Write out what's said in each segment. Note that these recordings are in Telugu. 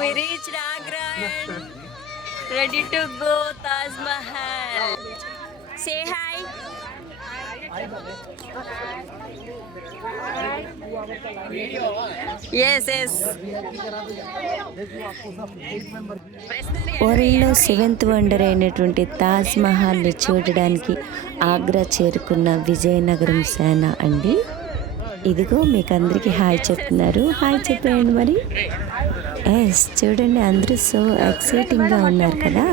We reached Agra and ready to go Taj Mahal. Say hi. Yes, yes. వరల్డ్లో సెవెంత్ వండర్ అయినటువంటి తాజ్ మహల్ని చూడడానికి ఆగ్రా చేరుకున్న విజయనగరం సేన అండి. ఇదిగో మీకు అందరికీ హాయ్ చెప్తున్నారు. హాయ్ చెప్పేయండి మరి. ఎస్, చూడండి అందరూ సో ఎక్సైటింగ్గా ఉన్నారు కదా.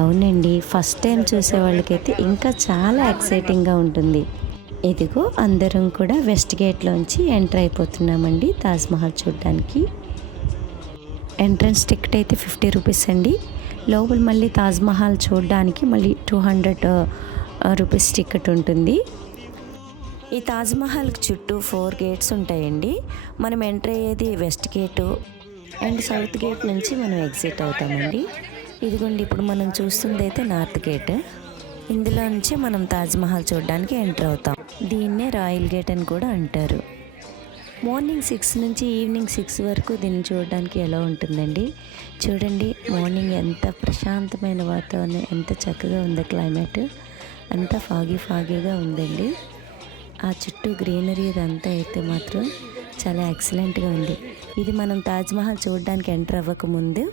అవునండి, ఫస్ట్ టైం చూసే వాళ్ళకైతే ఇంకా చాలా ఎక్సైటింగ్గా ఉంటుంది. ఇదిగో అందరం కూడా వెస్ట్ గేట్లోంచి ఎంటర్ అయిపోతున్నామండి తాజ్ మహల్ చూడడానికి. ఎంట్రన్స్ టికెట్ అయితే 50 రూపీస్ అండి. లోపల మళ్ళీ తాజ్ మహల్ చూడడానికి మళ్ళీ 200 రూపీస్ టికెట్ ఉంటుంది. ఈ తాజ్ మహల్కి చుట్టూ 4 గేట్స్ ఉంటాయండి. మనం ఎంటర్ అయ్యేది west gate and south gate నుంచి మనం ఎగ్జిట్ అవుతామండి. ఇదిగోండి ఇప్పుడు మనం చూస్తుంది అయితే నార్త్ గేట్. ఇందులో నుంచి మనం తాజ్ మహల్ చూడడానికి ఎంటర్ అవుతాం. దీన్నే రాయల్ గేట్ అని కూడా అంటారు. మార్నింగ్ 6 నుంచి ఈవినింగ్ 6 వరకు దీన్ని చూడడానికి ఎలా ఉంటుందండి. చూడండి మార్నింగ్ ఎంత ప్రశాంతమైన వాతావరణం, ఎంత చక్కగా ఉందో క్లైమేట్. అంతా ఫాగీగా ఉందండి. ఆ చుట్టూ గ్రీనరీ ఇదంతా అయితే మాత్రం చాలా ఎక్సలెంట్గా ఉంది. ఇది మనం తాజ్ మహల్ చూడడానికి ఎంటర్ అవ్వకముందు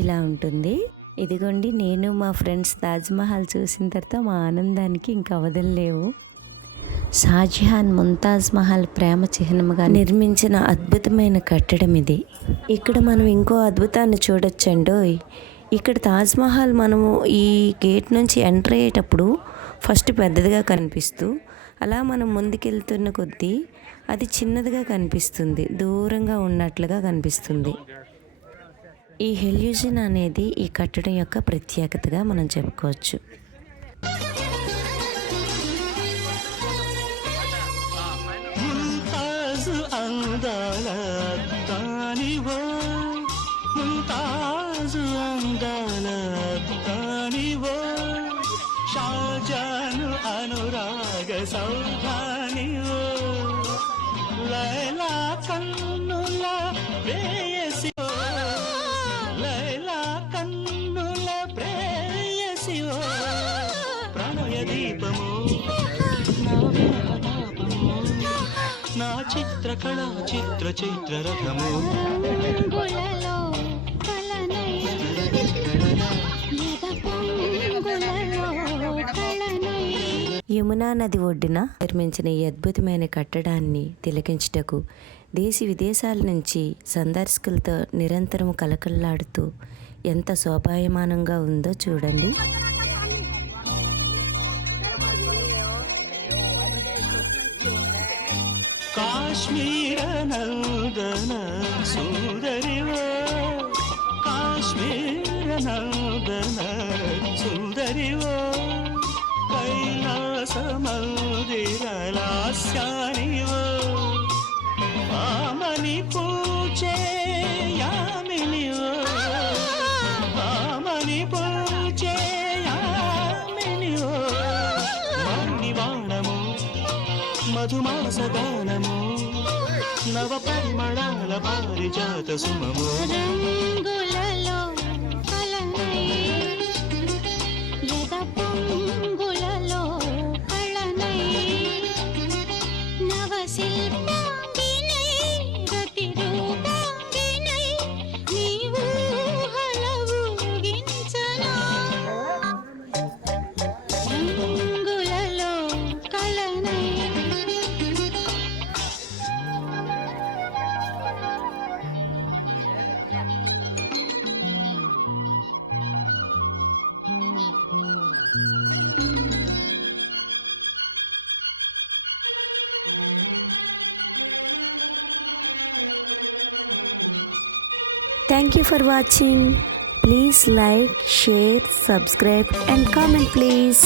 ఇలా ఉంటుంది. ఇదిగోండి నేను మా ఫ్రెండ్స్ తాజ్ మహల్ చూసిన తర్వాత మా ఆనందానికి ఇంకా అవధులు. షాజహాన్ ముంతాజ్ మహల్ ప్రేమ చిహ్నంగా నిర్మించిన అద్భుతమైన కట్టడం ఇది. ఇక్కడ మనం ఇంకో అద్భుతాన్ని చూడొచ్చండోయ్. ఇక్కడ తాజ్ మహల్ మనము ఈ గేట్ నుంచి ఎంటర్ అయ్యేటప్పుడు ఫస్ట్ పెద్దదిగా కనిపిస్తూ అలా మనం ముందుకెళ్తున్న కొద్దీ అది చిన్నదిగా కనిపిస్తుంది, దూరంగా ఉన్నట్లుగా కనిపిస్తుంది. ఈ హెల్యూజన్ అనేది ఈ కట్టడం యొక్క ప్రత్యేకతగా మనం చెప్పుకోవచ్చు. అనురాగ సౌధానివో లైలా కన్నుల ప్రేయసివో లైలా కన్నుల ప్రేయసివో ప్రణయ దీపము నా విలాపము నా చిత్రకళ చిత్ర రథము యమునా నది ఒడ్డున నిర్మించిన ఈ అద్భుతమైన కట్టడాన్ని తిలకించుటకు దేశ విదేశాల నుంచి సందర్శకులతో నిరంతరం కలకల్లాడుతూ ఎంత శోభాయమానంగా ఉందో చూడండి. కాశ్మీర నందన సుందరివో కాశ్మీర నందన సుందరివో కైలాస మందిర లాస్యానివో ఆమని పూజే యామినివో ఆమని పూజే యామినివో మణివాణము మధుమాస గానము నవ పరిమళాల పారిజాత సుమము రంగులలో కలనై యద పొంగులలో కళనై నవ శిల్పాంగినై రతి రూపాంగినై నీవు హలవుగించనా రంగులలో కళనై. Thank you for watching. Please like, share, subscribe and comment please.